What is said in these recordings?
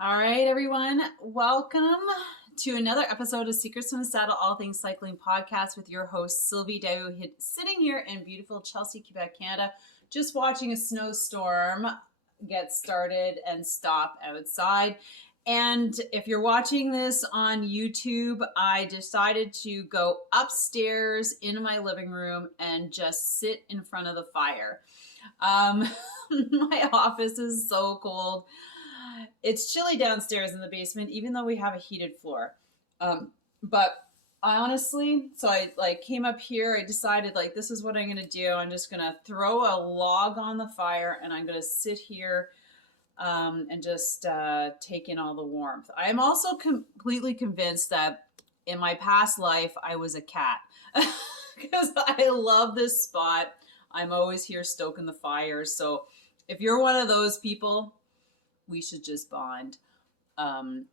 All right, everyone. Welcome to another episode of Secrets from the Saddle, All Things Cycling podcast with your host, Sylvie, sitting here in beautiful Chelsea, Quebec, Canada, just watching a snowstorm get started and stop outside. And if you're watching this on YouTube, I decided to go upstairs into my living room and just sit in front of the fire. My office is so cold. It's chilly downstairs in the basement, even though we have a heated floor. But I honestly, so I came up here. I decided this is what I'm going to do. I'm just going to throw a log on the fire and I'm going to sit here and just take in all the warmth. I am also completely convinced that in my past life, I was a cat because I love this spot. I'm always here stoking the fire. So if you're one of those people, we should just bond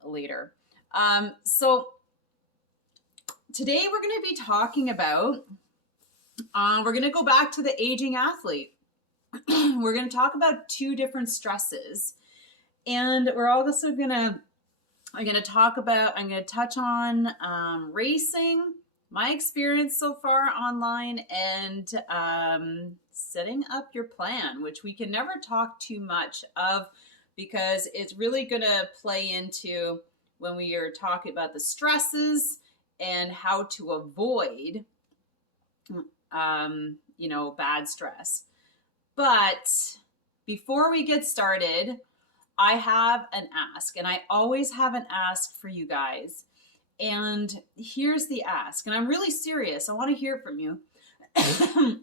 later. So today we're going to be talking about, we're going to go back to the aging athlete. We're going to talk about two different stresses. And we're also going to, I'm going to touch on racing, my experience so far online, and setting up your plan, which we can never talk too much of, because it's really going to play into when we are talking about the stresses and how to avoid, bad stress. But before we get started, I have an ask, and I always have an ask for you guys. And here's the ask, and I'm really serious. I want to hear from you,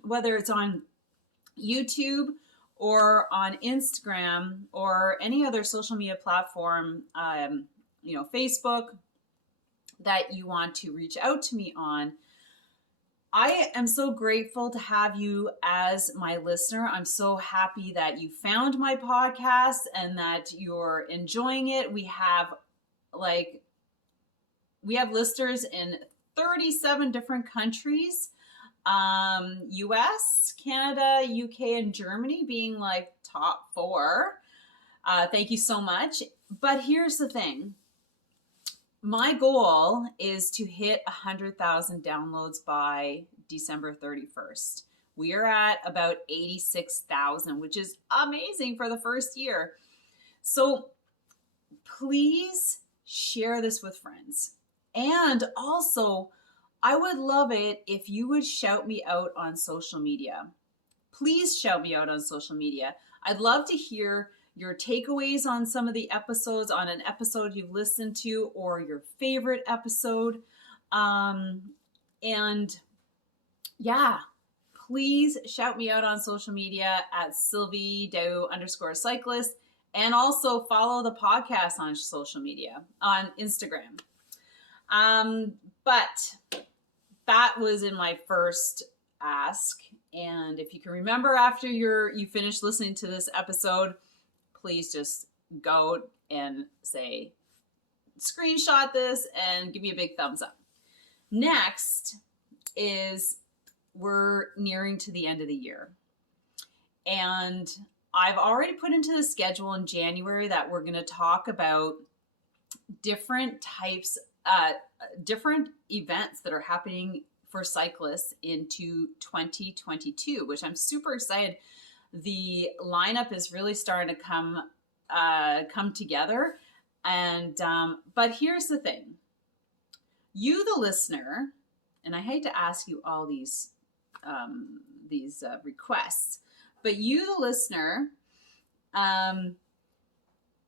whether it's on YouTube or on Instagram or any other social media platform, Facebook, that you want to reach out to me on. I am so grateful to have you as my listener. I'm so happy that you found my podcast and that you're enjoying it. We have listeners in 37 different countries. US, Canada, UK, and Germany being top 4. Thank you so much. But here's the thing. My goal is to hit 100,000 downloads by December 31st. We are at about 86,000, which is amazing for the first year. So please share this with friends. And also, I would love it if you would shout me out on social media. Please shout me out on social media. I'd love to hear your takeaways on some of the episodes, on an episode you've listened to, or your favorite episode. Please shout me out on social media at Sylvie_cyclist, and also follow the podcast on social media, on Instagram. But that was in my first ask. And if you can remember after you finish listening to this episode, please just go and screenshot this and give me a big thumbs up. Next is, we're nearing to the end of the year. And I've already put into the schedule in January that we're going to talk about different events that are happening for cyclists into 2022, which I'm super excited. The lineup is really starting to come together. And but here's the thing. You, the listener, and I hate to ask you all these requests, but you, the listener,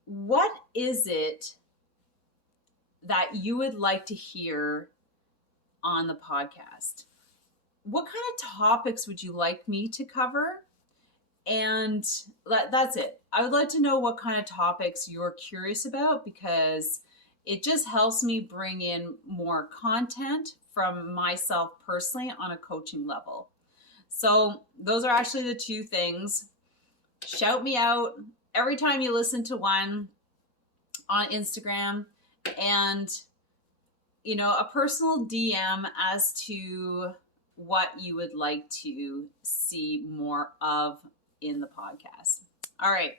what is it that you would like to hear on the podcast? What kind of topics would you like me to cover? And that's it. I would like to know what kind of topics you're curious about, because it just helps me bring in more content from myself personally on a coaching level. So those are actually the two things. Shout me out every time you listen to one on Instagram, and a personal DM as to what you would like to see more of in the podcast. All right.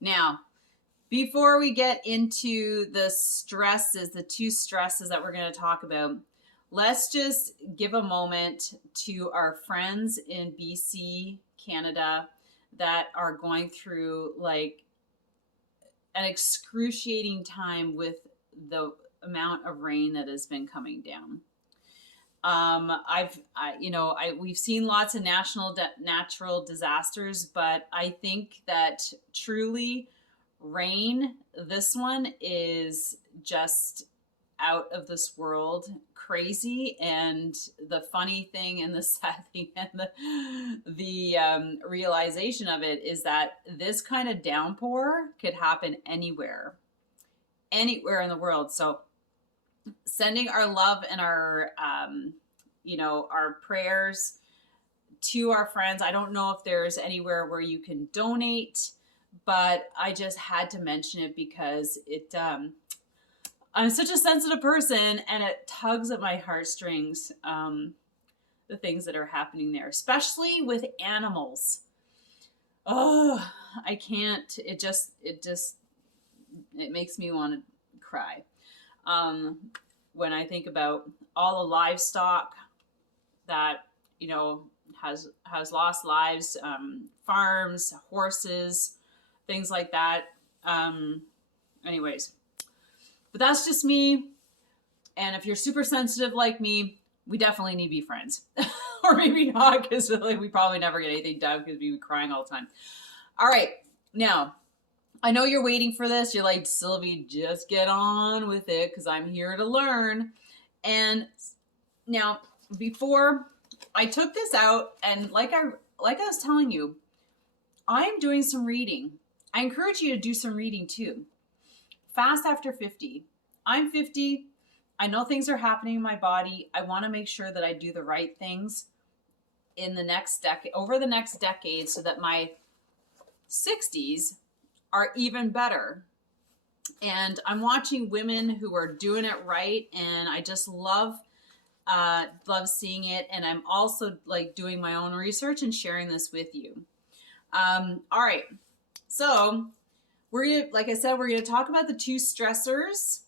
Now, Before we get into the stresses, the two stresses that we're going to talk about, let's just give a moment to our friends in BC, Canada, that are going through like an excruciating time with the amount of rain that has been coming down. We've seen lots of natural disasters, but I think that truly rain, this one is just out of this world crazy. And the funny thing and the sad thing and the realization of it is that this kind of downpour could happen anywhere in the world. So sending our love and our prayers to our friends. I don't know if there's anywhere where you can donate, but I just had to mention it because I'm such a sensitive person and it tugs at my heartstrings, the things that are happening there, especially with animals. Oh, I can't. It makes me want to cry. When I think about all the livestock that, has lost lives, farms, horses, things like that. Anyways, but that's just me. And if you're super sensitive like me, we definitely need to be friends. Or maybe not, because we probably never get anything done because we'd be crying all the time. All right, now, I know you're waiting for this. You're like, Sylvie, just get on with it because I'm here to learn. And now, before I took this out, and like I was telling you, I'm doing some reading. I encourage you to do some reading too. Fast after 50. I'm 50. I know things are happening in my body. I want to make sure that I do the right things in the next decade, over the next decade, so that my 60s are even better. And I'm watching women who are doing it right, and I just love seeing it. And I'm also like doing my own research and sharing this with you. All right, so like I said, we're gonna talk about the two stressors,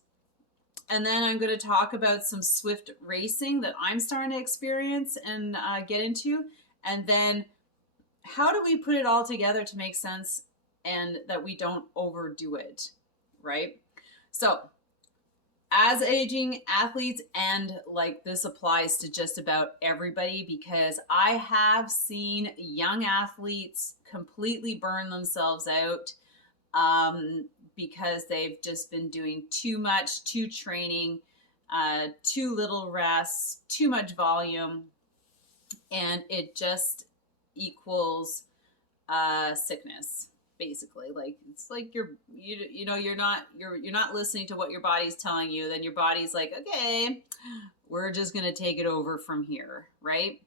and then I'm gonna talk about some Zwift racing that I'm starting to experience and get into, and then how do we put it all together to make sense and that we don't overdo it, right? So as aging athletes, and like this applies to just about everybody, because I have seen young athletes completely burn themselves out because they've just been doing too much, too training, too little rest, too much volume, and it just equals sickness. Basically, like it's like you're not listening to what your body's telling you. Then your body's like, okay, we're just gonna take it over from here, right?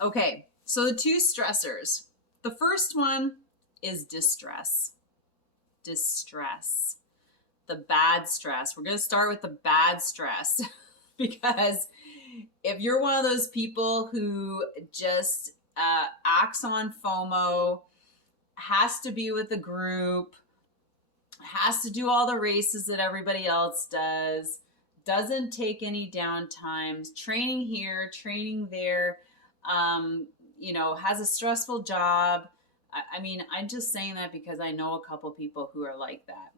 Okay, so the two stressors. The first one is distress. The bad stress. We're gonna start with the bad stress because if you're one of those people who just acts on FOMO, has to be with the group, has to do all the races that everybody else does, doesn't take any downtimes, training here, training there, has a stressful job. I mean, I'm just saying that because I know a couple people who are like that.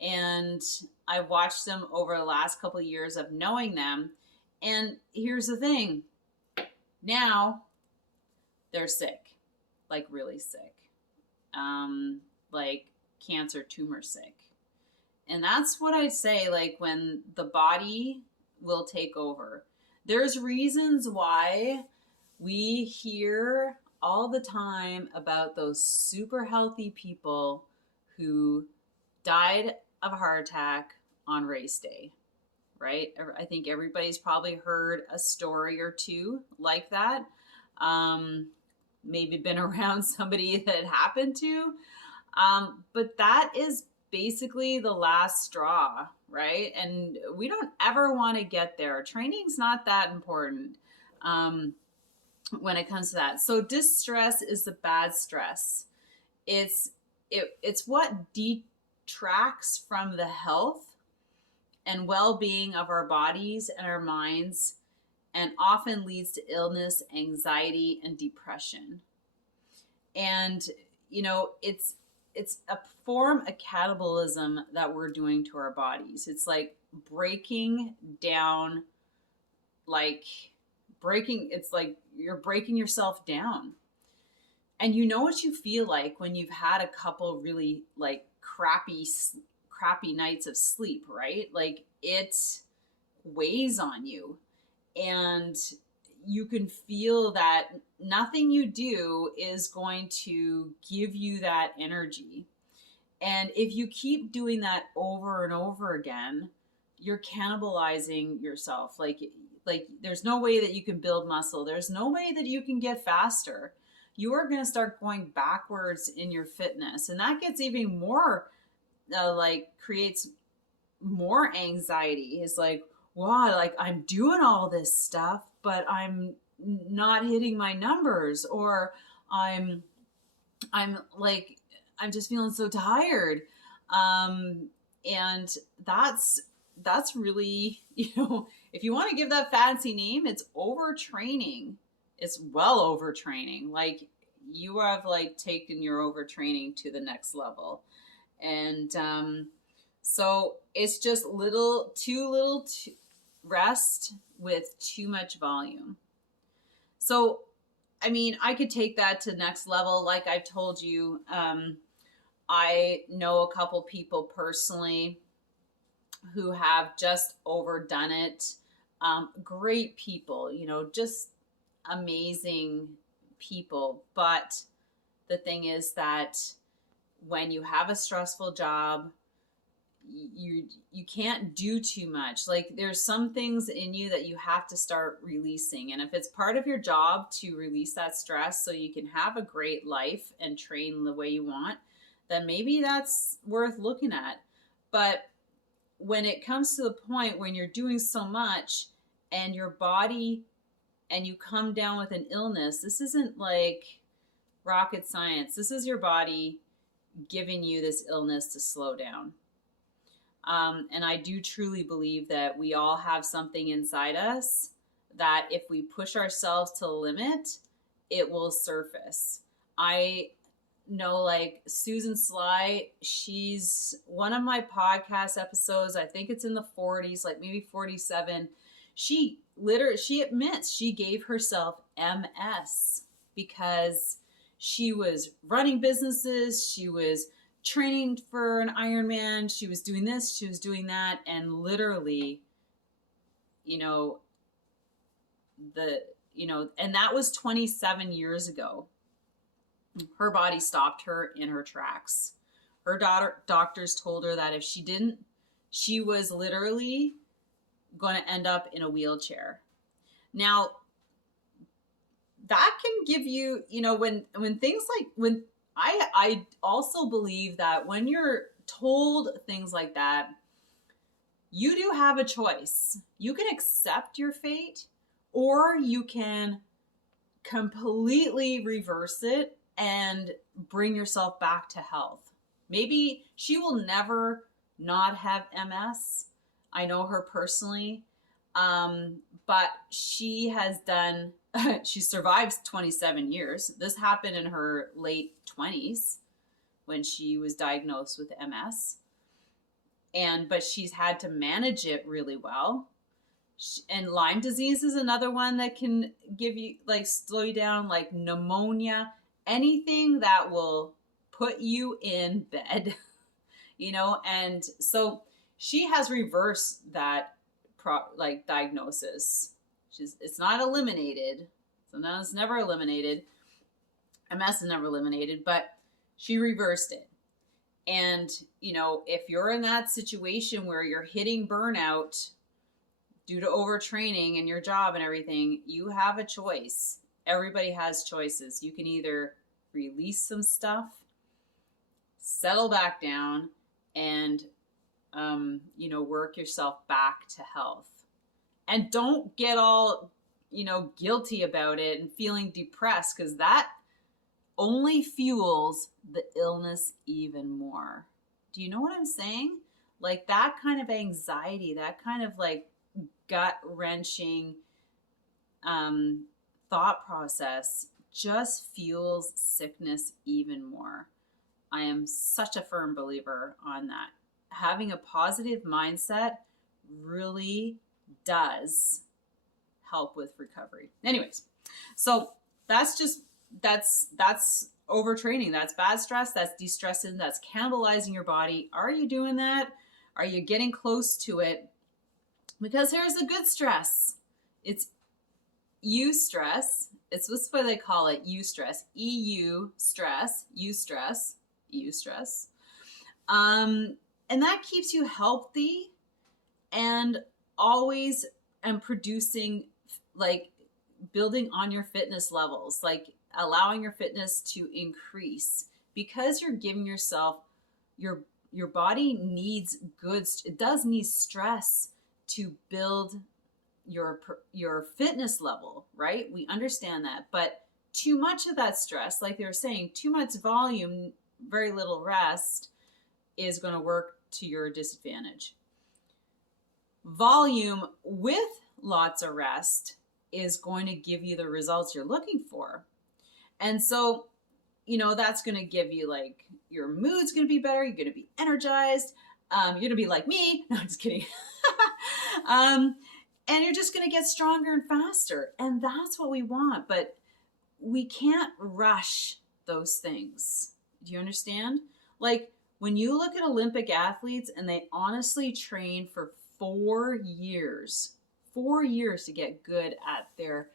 And I've watched them over the last couple of years of knowing them. And here's the thing. Now they're sick, like really sick. Like cancer tumor sick. And that's what I say, like when the body will take over. There's reasons why we hear all the time about those super healthy people who died of a heart attack on race day, right? I think everybody's probably heard a story or two like that. Maybe been around somebody that it happened to. But that is basically the last straw, right? And we don't ever want to get there. Training's not that important when it comes to that. So distress is the bad stress. It's it's what detracts from the health and well-being of our bodies and our minds, and often leads to illness, anxiety, and depression. And it's a form of cannibalism that we're doing to our bodies. It's like breaking down, it's like you're breaking yourself down. And you know what you feel like when you've had a couple really like crappy nights of sleep, right? Like it weighs on you, and you can feel that nothing you do is going to give you that energy. And if you keep doing that over and over again, you're cannibalizing yourself. Like there's no way that you can build muscle. There's no way that you can get faster. You are going to start going backwards in your fitness. And that gets even more, creates more anxiety. It's like, wow, like I'm doing all this stuff, but I'm not hitting my numbers, or I'm just feeling so tired. And that's really, if you want to give that fancy name, it's overtraining. It's well overtraining. Like you have like taken your overtraining to the next level. And so it's just too little rest with too much volume. So, I mean, I could take that to the next level. Like I've told you, I know a couple people personally who have just overdone it. Great people, just amazing people. But the thing is that when you have a stressful job, you can't do too much. Like there's some things in you that you have to start releasing. And if it's part of your job to release that stress so you can have a great life and train the way you want, then maybe that's worth looking at. But when it comes to the point when you're doing so much and your body, and you come down with an illness, this isn't like rocket science. This is your body giving you this illness to slow down. And I do truly believe that we all have something inside us that if we push ourselves to the limit, it will surface. I know like Susan Sly, she's one of my podcast episodes. I think it's in the 40s, like maybe 47. She admits she gave herself MS because she was running businesses. She was training for an Ironman. She was doing this, she was doing that. And literally, and that was 27 years ago. Her body stopped her in her tracks. Her doctors told her that if she didn't, she was literally going to end up in a wheelchair. Now, that can give you, when things like, when I also believe that when you're told things like that, you do have a choice. You can accept your fate, or you can completely reverse it and bring yourself back to health. Maybe she will never not have MS. I know her personally. But she has done, she survived 27 years. This happened in her late 20s when she was diagnosed with MS. But she's had to manage it really well. And Lyme disease is another one that can give you, like, slow you down, like pneumonia, anything that will put you in bed, and so she has reversed that diagnosis. It's not eliminated. So now it's never eliminated. MS is never eliminated, but she reversed it. And, if you're in that situation where you're hitting burnout due to overtraining in your job and everything, you have a choice. Everybody has choices. You can either release some stuff, settle back down, and work yourself back to health. And don't get all, guilty about it and feeling depressed, because that only fuels the illness even more. Do you know what I'm saying? Like that kind of anxiety, that kind of like gut wrenching thought process just fuels sickness even more. I am such a firm believer on that. Having a positive mindset really does help with recovery. Anyways, so that's overtraining. That's bad stress. That's de-stressing. That's cannibalizing your body. Are you doing that? Are you getting close to it? Because here's a good stress. It's Eustress. It's what's what they call it, Eustress. EU stress, Eustress. And that keeps you healthy and always and producing, like building on your fitness levels, like allowing your fitness to increase, because you're giving yourself your body needs it does need stress to build your fitness level, right? We understand that, but too much of that stress, like they were saying, too much volume, very little rest, is going to work to your disadvantage. Volume with lots of rest is going to give you the results you're looking for. And so, that's going to give you, like, your mood's going to be better. You're going to be energized. You're going to be like me. No, I'm just kidding. And you're just going to get stronger and faster. And that's what we want. But we can't rush those things. Do you understand? Like, when you look at Olympic athletes and they honestly train for 4 years to get good at their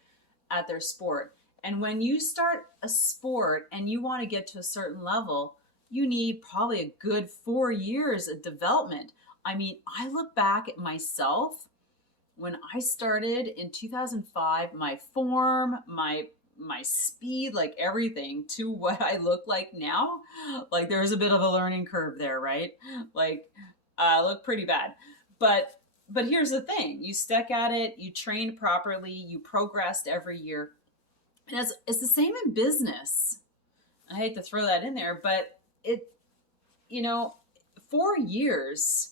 sport. And when you start a sport and you want to get to a certain level, you need probably a good 4 years of development. I mean, I look back at myself when I started in 2005, my form, my speed, like everything, to what I look like now. Like there's a bit of a learning curve there, right? Like I look pretty bad. But here's the thing. You stuck at it, you trained properly, you progressed every year. And it's the same in business. I hate to throw that in there, but 4 years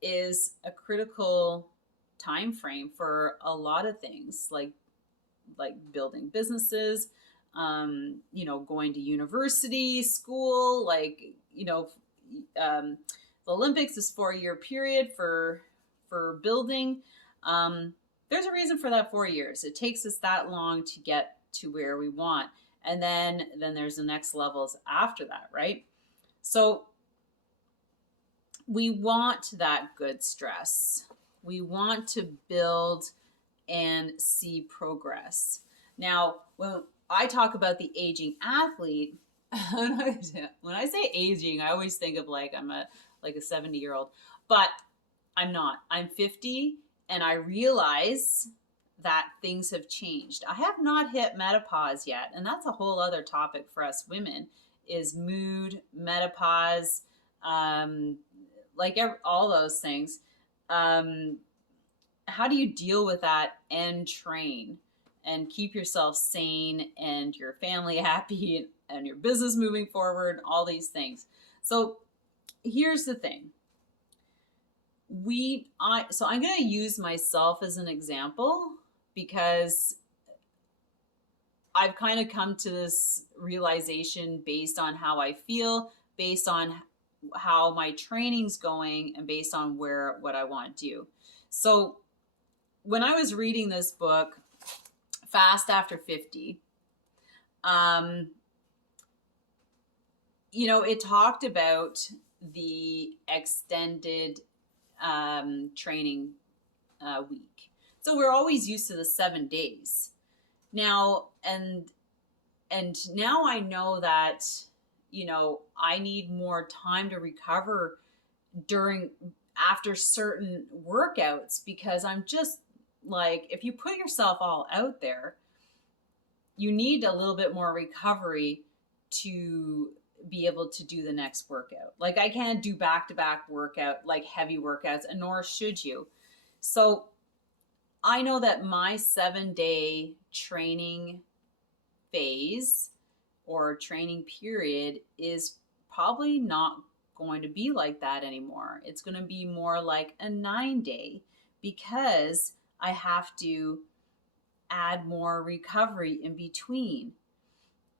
is a critical time frame for a lot of things, like building businesses, going to university, school, the Olympics is 4-year period for building. There's a reason for that 4 years. It takes us that long to get to where we want. And then there's the next levels after that, right? So we want that good stress. We want to build and see progress. Now, when I talk about the aging athlete, when I say aging, I always think of like I'm a 70-year-old, but I'm not. I'm 50, and I realize that things have changed. I have not hit menopause yet, and that's a whole other topic for us women, is mood, menopause, all those things. How do you deal with that and train and keep yourself sane and your family happy and your business moving forward, all these things. So here's the thing. So I'm going to use myself as an example, because I've kind of come to this realization based on how I feel, based on how my training's going, and based on what I want to do. So when I was reading this book, Fast After 50, it talked about the extended training week. So we're always used to the 7 days. Now, and now I know that, I need more time to recover after certain workouts, because I'm just like, if you put yourself all out there, you need a little bit more recovery to be able to do the next workout. Like I can't do back-to-back workout, like heavy workouts, and nor should you. So I know that my 7-day training phase or training period is probably not going to be like that anymore. It's going to be more like a 9-day because I have to add more recovery in between.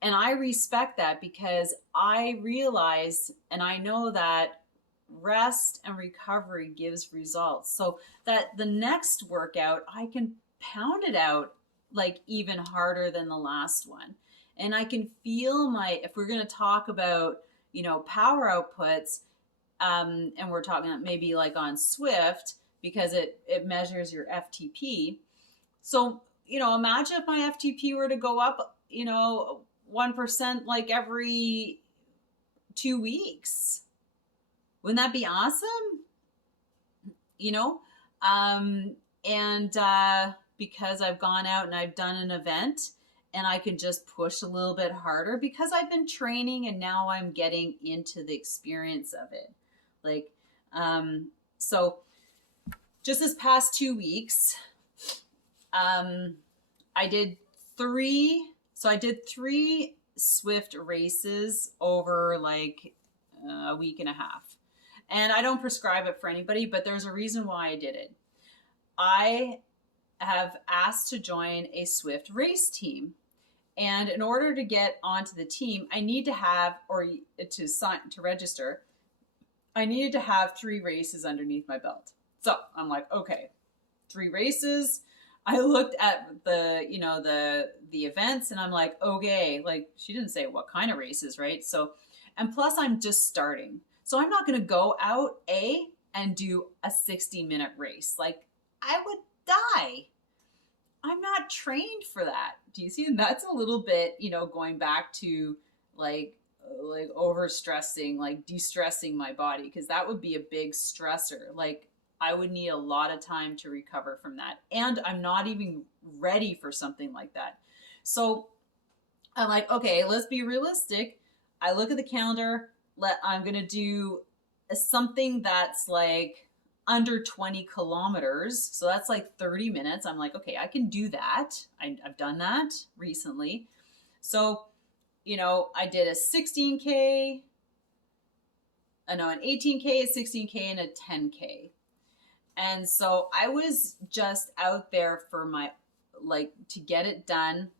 And I respect that because I realize and I know that rest and recovery gives results. So that the next workout, I can pound it out like even harder than the last one. And I can feel my, if we're going to talk about, power outputs, and we're talking maybe like on Zwift because it measures your FTP. So, imagine if my FTP were to go up, 1% like every 2 weeks. Wouldn't that be awesome? Because I've gone out and I've done an event and I can just push a little bit harder because I've been training and now I'm getting into the experience of it. So just this past 2 weeks, I did three Zwift races over like a week and a half. And I don't prescribe it for anybody, but there's a reason why I did it. I have asked to join a Zwift race team. And in order to get onto the team, I need to have, or to register, I needed to have 3 races underneath my belt. So I'm like, okay, 3 races. I looked at the events and I'm like, okay, like she didn't say what kind of races, right? So, and plus I'm just starting. So I'm not going to go out and do a 60-minute race. Like I would die. I'm not trained for that. Do you see? And that's a little bit, going back to like overstressing, like de-stressing my body, because that would be a big stressor. Like I would need a lot of time to recover from that. And I'm not even ready for something like that. So I'm like, okay, let's be realistic. I look at the calendar. I'm going to do something that's like under 20 kilometers. So that's like 30 minutes. I'm like, okay, I can do that. I've done that recently. So, I did a 16K, an 18K, a 16K, and a 10K. And so I was just out there for to get it done.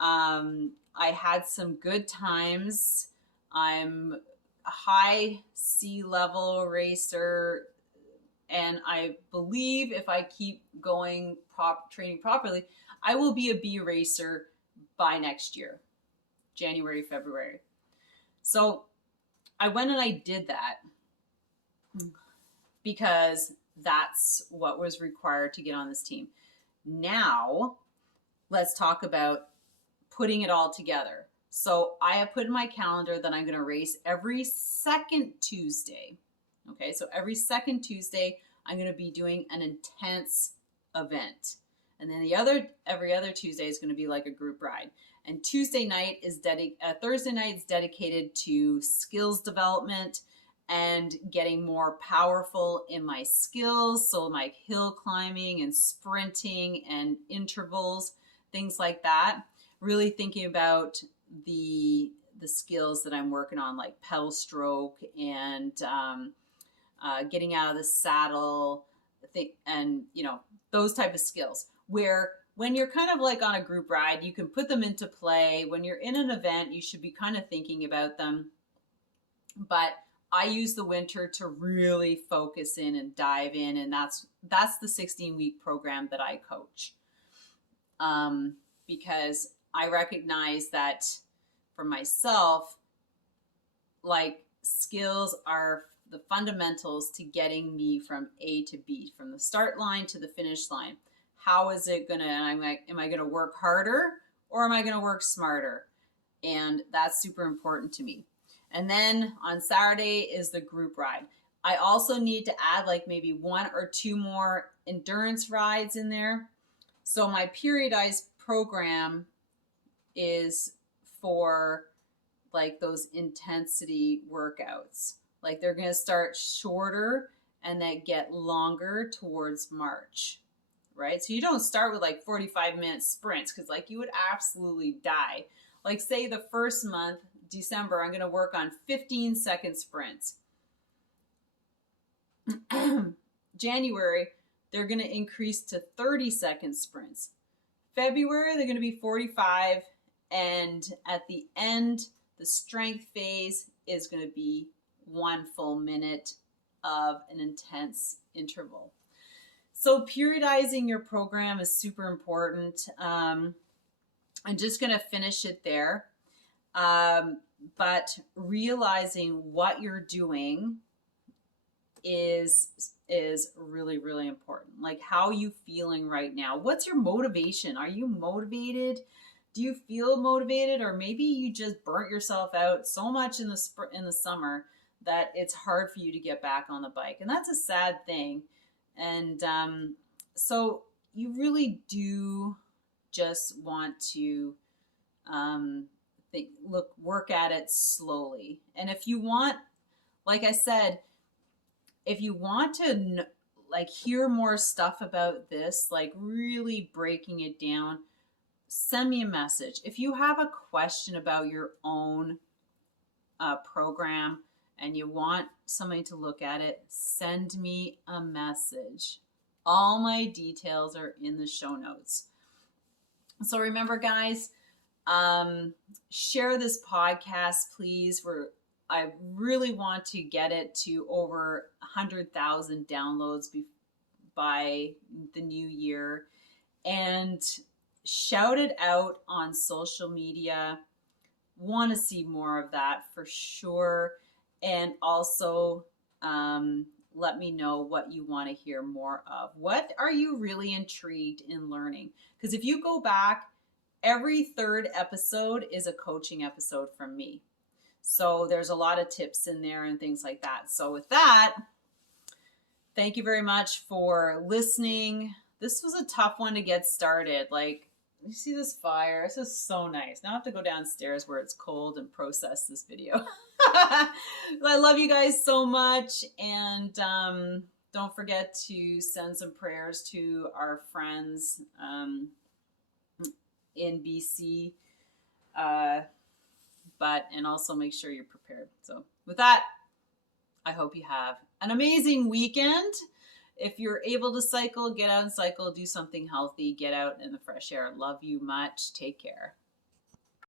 I had some good times. I'm a high sea level racer. And I believe if I keep going training properly, I will be a B racer by next year, January, February. So I went and I did that because that's what was required to get on this team. Now, let's talk about putting it all together. So I have put in my calendar that I'm going to race every second Tuesday. Okay, so every second Tuesday, I'm going to be doing an intense event. And then every other Tuesday is going to be like a group ride. And Thursday night is dedicated to skills development and getting more powerful in my skills. So like hill climbing and sprinting and intervals, things like that. Really thinking about the skills that I'm working on, like pedal stroke and getting out of the saddle, and those type of skills. Where when you're kind of like on a group ride, you can put them into play. When you're in an event, you should be kind of thinking about them. But I use the winter to really focus in and dive in, and that's the 16-week program that I coach. Because I recognize that for myself, like skills are the fundamentals to getting me from A to B, from the start line to the finish line. How is it gonna, and I'm like, am I gonna work harder or am I gonna work smarter? And that's super important to me. And then on Saturday is the group ride. I also need to add like maybe 1 or 2 more endurance rides in there. So my periodized program is for like those intensity workouts. Like they're going to start shorter and then get longer towards March, right? So you don't start with like 45-minute sprints because like you would absolutely die. Like say the first month, December, I'm going to work on 15-second sprints. January, they're going to increase to 30-second sprints. February, they're going to be 45. And at the end, the strength phase is going to be 1 full minute of an intense interval. So periodizing your program is super important. I'm just going to finish it there. But realizing what you're doing is really, really important. Like, how are you feeling right now? What's your motivation? Are you motivated? Do you feel motivated? Or maybe you just burnt yourself out so much in the summer that it's hard for you to get back on the bike. And that's a sad thing. And so you really do just want to work at it slowly. And if you want, like I said, if you want to like hear more stuff about this, like really breaking it down, send me a message. If you have a question about your own program and you want somebody to look at it, send me a message. All my details are in the show notes. So remember, guys, share this podcast, please. I really want to get it to over 100,000 downloads by the new year, and shout it out on social media. Want to see more of that for sure. And also let me know what you want to hear more of. What are you really intrigued in learning? Because if you go back, every third episode is a coaching episode from me. So there's a lot of tips in there and things like that. So with that, thank you very much for listening. This was a tough one to get started. Like, you see this fire? This is so nice. Now I have to go downstairs where it's cold and process this video. I love you guys so much. And don't forget to send some prayers to our friends in BC. And also make sure you're prepared. So with that, I hope you have an amazing weekend. If you're able to cycle, get out and cycle, do something healthy, get out in the fresh air. Love you much. Take care.